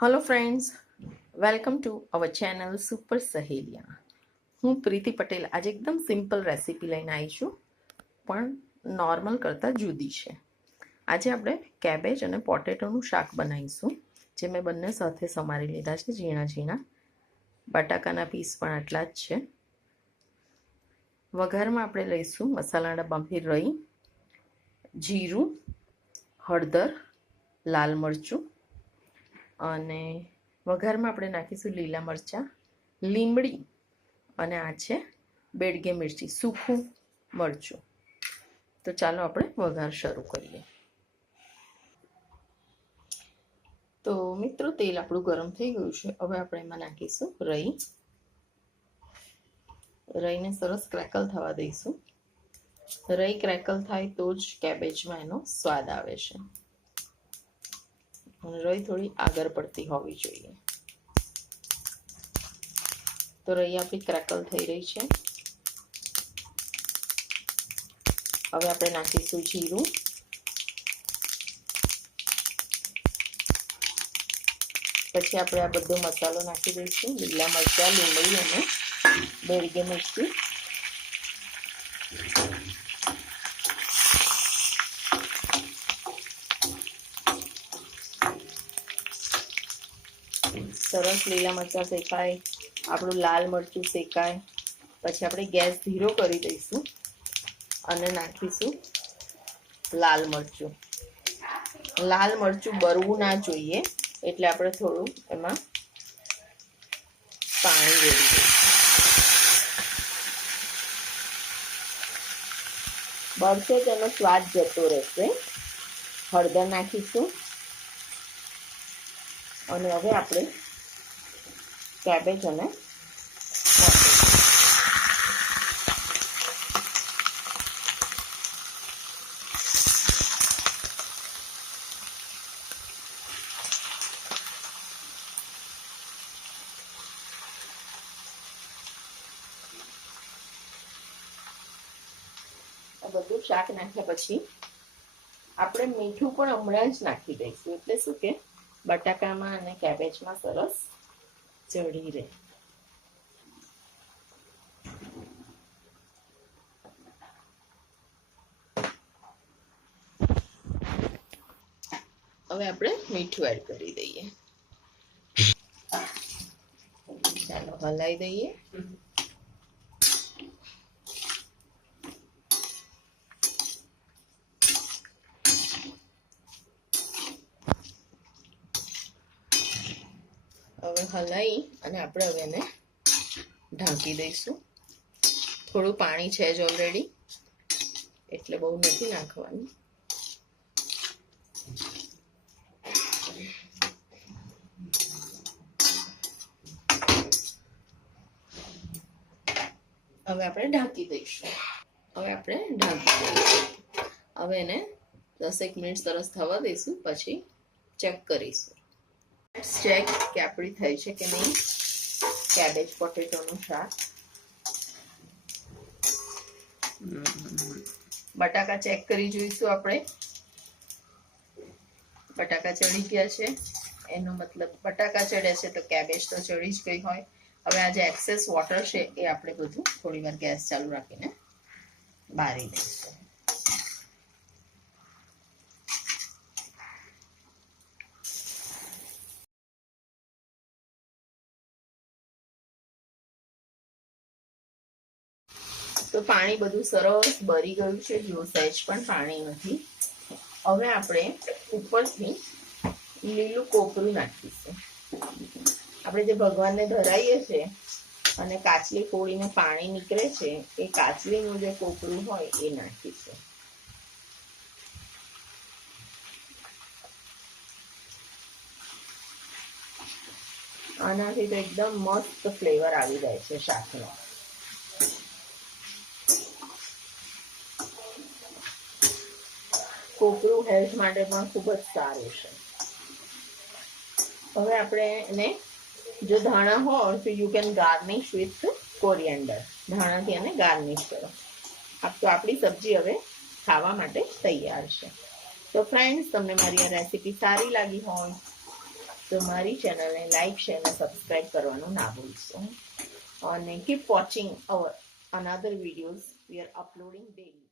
Hello friends, welcome to our channel super સહેલિયા. હું પ્રીતિ પટેલ આજે એકદમ સિમ્પલ રેસીપી લઈને આવી છું, પણ નોર્મલ કરતાં જુદી છે. આજે આપણે કેબેજ અને પોટેટોનું શાક બનાવીશું, જે મેં બંને સાથે સમારી લીધા છે ઝીણા ઝીણા. બટાકાના પીસ પણ આટલા જ છે. વઘારમાં આપણે લઈશું મસાલા ડબ્બામાંથી રાઈ, જીરું, હળદર, લાલ મરચું, અને વઘારમાં આપણે નાખીશું લીલા મરચાં, લીમડી, અને આ છે બેડગે મિરચી, સૂકું મરચું. તો ચાલો આપણે વઘાર શરૂ કરીએ. તો મિત્રો, તેલ આપણું ગરમ થઈ ગયું છે. હવે આપણે એમાં નાખીશું રાઈ. રાઈને સરસ ક્રેકલ થવા દઈશું. રાઈ ક્રેકલ થાય તો જ કેબેજમાં એનો સ્વાદ આવે છે. અને રાઈ થોડી આગળ પડતી હોવી જોઈએ. તો રાઈ આપણી ક્રેકલ થઈ રહી છે. હવે આપણે નાખીશું જીરું, પછી આપણે આ બધો મસાલો નાખી દઈશું. લીલા મરચાં, લીમડી અને બેડગે મિરચી. સરસ લીલા મરચાં શેકાય, આપણું લાલ મરચું શેકાય પછી આપણે ગેસ ધીરો કરી દઈશું અને નાખીશું લાલ મરચું. લાલ મરચું બરવું ના જોઈએ, એટલે આપણે થોડું એમાં પાણી રેડી દઈશું. બળશે તેનો સ્વાદ જતો રહેશે. હળદર નાખીશું અને હવે આપણે કેબેજ અને બધું શાક નાખ્યા પછી આપણે મીઠું પણ હમણાં જ નાખી દઈશું, એટલે શું કે બટાકામાં અને કેબેજમાં સરસ ચડી રહે. હવે આપણે મીઠું એડ કરી દઈએ. ચાલો હલાવી દઈએ. હવે હલાવી અને આપણે હવે એને ઢાંકી દઈશું. થોડું પાણી છે જ ઓલરેડી, એટલે બહુ નથી નાખવાનું. હવે આપણે ઢાંકી દઈશું. હવે એને 10 મિનિટ સરસ થવા દઈશું, પછી ચેક કરીશું. ચેક કે આપણી થઈ છે કે નહીં કેબેજ પોટેટોનું શાક. બટાકા ચેક કરી જોઈશું આપણે. બટાકા ચડી ગયા છે, એનો મતલબ બટાકા ચડ્યા છે તો કેબેજ તો ચડી જ ગઈ હોય. હવે આ જે એક્સેસ વોટર છે એ આપણે બધું થોડી વાર ગેસ ચાલુ રાખીને બારી દઈશું. તો પાણી બધું સરસ બરી ગયું છે, જો સહેજ પણ પાણી નથી. હવે આપણે ઉપરથી લીલું કોપરું નાખીશું. આપણે જે ભગવાનને ધરાઈએ છીએ અને કાચલી ફોડીને પાણી નીકળે છે, એ કાચલીનું જે કોપરું હોય એ નાખીશું. આનાથી તો એકદમ મસ્ત ફ્લેવર આવી જાય છે શાકનો. કોપરું હેલ્થ માટે પણ ખૂબ જ સારું છે. હવે આપણે એને, જો ધાણા હોય તો you can garnish with coriander. ધાણાથી એને ગાર્નિશ કરો. તો આપણી સબ્જી હવે ખાવા માટે તૈયાર છે. તો ફ્રેન્ડ્સ, તમને મારી આ રેસીપી સારી લાગી હોય તો મારી ચેનલને લાઈક શેર અને સબસ્ક્રાઈબ કરવાનું ના ભૂલશો અને keep watching hour another videos we are uploading daily.